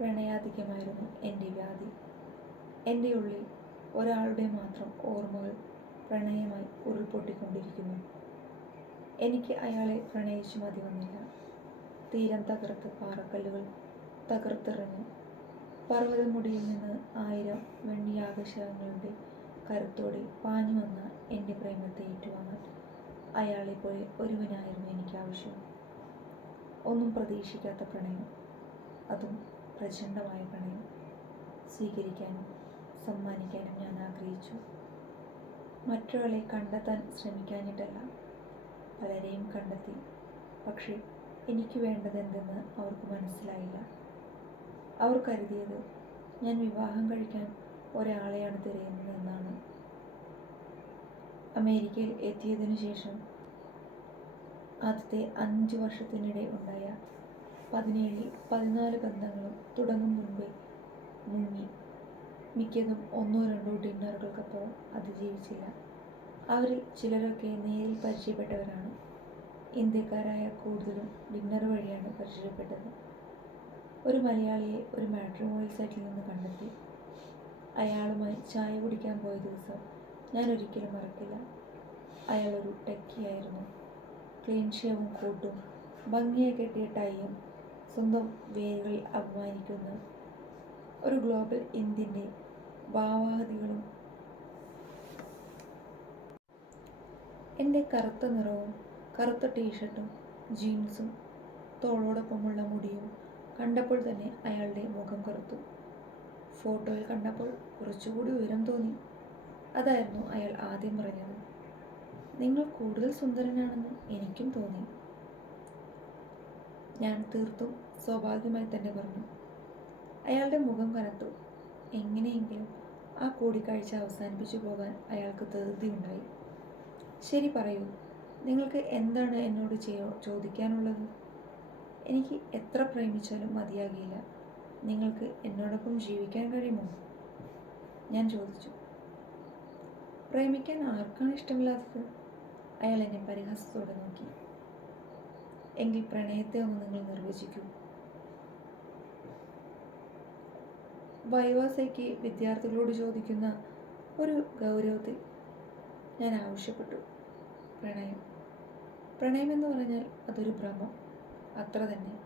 പ്രണയാധിക്യമായിരുന്നു എന്റെ വ്യാധി. എന്റെ ഉള്ളിൽ ഒരാളുടെ മാത്രം ഓർമ്മകൾ പ്രണയമായി ഉരുൾപൊട്ടിക്കൊണ്ടിരിക്കുന്നു. എനിക്ക് അയാളെ പ്രണയിച്ചു മതി വന്നില്ല. തീരം തകർത്ത് പാറക്കല്ലുകൾ തകർത്തെറിഞ്ഞ്. പർവതമുടിയിൽ നിന്ന് ആയിരം വെണ്ണിയാകശങ്ങളുടെ കരുത്തോടെ പാഞ്ഞു വന്ന എന്റെ പ്രേമത്തെ ഏറ്റുവാങ്ങാൻ പോലെ ഒരുവനായിരുന്നു എനിക്ക് ആവശ്യം ഒന്നും പ്രതീക്ഷിക്കാത്ത പ്രണയം. അതും പ്രചണ്ഡമായ പ്രണയം സ്വീകരിക്കാനും സമ്മാനിക്കാനും ഞാൻ ആഗ്രഹിച്ചു. മറ്റൊരാളെ കണ്ടെത്താൻ ശ്രമിക്കാനിട്ടല്ല പലരെയും കണ്ടെത്തി. പക്ഷേ എനിക്ക് വേണ്ടത് എന്തെന്ന് അവർക്ക് മനസ്സിലായില്ല. അവർ കരുതിയത് ഞാൻ വിവാഹം കഴിക്കാൻ ഒരാളെയാണ് തിരയുന്നതെന്നാണ് അമേരിക്കയിൽ എത്തിയതിനു ശേഷം ആദ്യത്തെ അഞ്ച് വർഷത്തിനിടെ ഉണ്ടായ പതിനേഴിൽ പതിനാല് ബന്ധങ്ങളും തുടങ്ങും മുൻപേ മുങ്ങി. മിക്കതും ഒന്നോ രണ്ടോ ഡിന്നറുകൾക്കപ്പുറം അതിജീവിച്ചില്ല. അവരിൽ ചിലരൊക്കെ നേരിൽ പരിചയപ്പെട്ടവരാണ്. ഇന്ത്യക്കാരായ കൂടുതലും ഡിന്നർ വഴിയാണ് പരിചയപ്പെട്ടത്. ഒരു മലയാളിയെ ഒരു മാട്രിമോണിയൽ സൈറ്റിൽ നിന്ന് കണ്ടെത്തി. അയാളുമായി ചായ കുടിക്കാൻ പോയ ദിവസം ഞാൻ ഒരിക്കലും മറക്കില്ല. അയാളൊരു ടെക്കിയായിരുന്നു. ക്ലീൻ ഷേവും കോട്ടും ഭംഗിയെ കെട്ടിയ ടൈയും സ്വന്തം വേരുകളിൽ അഭിമാനിക്കുന്ന ഒരു ഗ്ലോബൽ ഇന്ത്യന്റെ ഭാവാഹതികളും എന്റെ കറുത്ത നിറവും കറുത്ത ടീഷർട്ടും ജീൻസും തോളോടൊപ്പമുള്ള മുടിയും കണ്ടപ്പോൾ തന്നെ അയാളുടെ മുഖം കറുത്തു. ഫോട്ടോയിൽ കണ്ടപ്പോൾ കുറച്ചുകൂടി ഉയരം തോന്നി. അതായിരുന്നു അയാൾ ആദ്യം പറഞ്ഞത്. നിങ്ങൾ കൂടുതൽ സുന്ദരനാണെന്ന് എനിക്കും തോന്നി. ഞാൻ തീർത്തു. സ്വാഭാവികമായി തന്നെ പറഞ്ഞു. അയാളുടെ മുഖം കനത്തു. എങ്ങനെയെങ്കിലും ആ കൂടിക്കാഴ്ച അവസാനിപ്പിച്ചു പോകാൻ അയാൾക്ക് ധൃതിയുണ്ടായി. ശരി പറയൂ നിങ്ങൾക്ക് എന്താണ് എന്നോട് ചെയ്യോ ചോദിക്കാനുള്ളത്? എനിക്ക് എത്ര പ്രേമിച്ചാലും മതിയാകില്ല നിങ്ങൾക്ക് എന്നോടൊപ്പം ജീവിക്കാൻ കഴിയുമോ? ഞാൻ ചോദിച്ചു. പ്രേമിക്കാൻ ആർക്കാണ് ഇഷ്ടമില്ലാത്തത്? അയാൾ എന്നെ പരിഹാസത്തോടെ നോക്കി. എങ്കിൽ പ്രണയത്തെ ഒന്ന് നിങ്ങൾ നിർവചിക്കൂ. വൈവാസയ്ക്ക് വിദ്യാർത്ഥികളോട് ചോദിക്കുന്ന ഒരു ഗൗരവത്തിൽ ഞാൻ ആവശ്യപ്പെട്ടു. പ്രണയം. പ്രണയം എന്ന് പറഞ്ഞാൽ അതൊരു ഭ്രമം. അത്ര തന്നെ.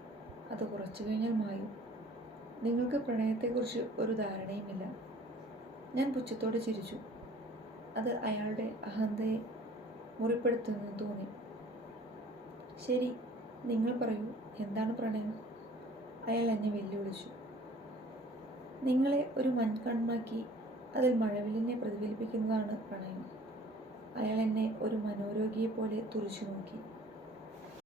അത് കുറച്ചു കഴിഞ്ഞാൽ മായും. നിങ്ങൾക്ക് പ്രണയത്തെക്കുറിച്ച് ഒരു ധാരണയുമില്ല. ഞാൻ പുച്ഛത്തോടെ ചിരിച്ചു. അത് അയാളുടെ അഹന്തയെ മുറിപ്പെടുത്തുമെന്ന് തോന്നി. ശരി നിങ്ങൾ പറയൂ എന്താണ് പ്രണയം? അയാൾ എന്നെ വെല്ലുവിളിച്ചു. നിങ്ങളെ ഒരു മൺകണ്ണാക്കി അതിൽ മഴവില്ലിനെ പ്രതിഫലിപ്പിക്കുന്നതാണ് പ്രണയം. അയാൾ എന്നെ ഒരു മനോരോഗിയെ പോലെ തുറിച്ചു നോക്കി.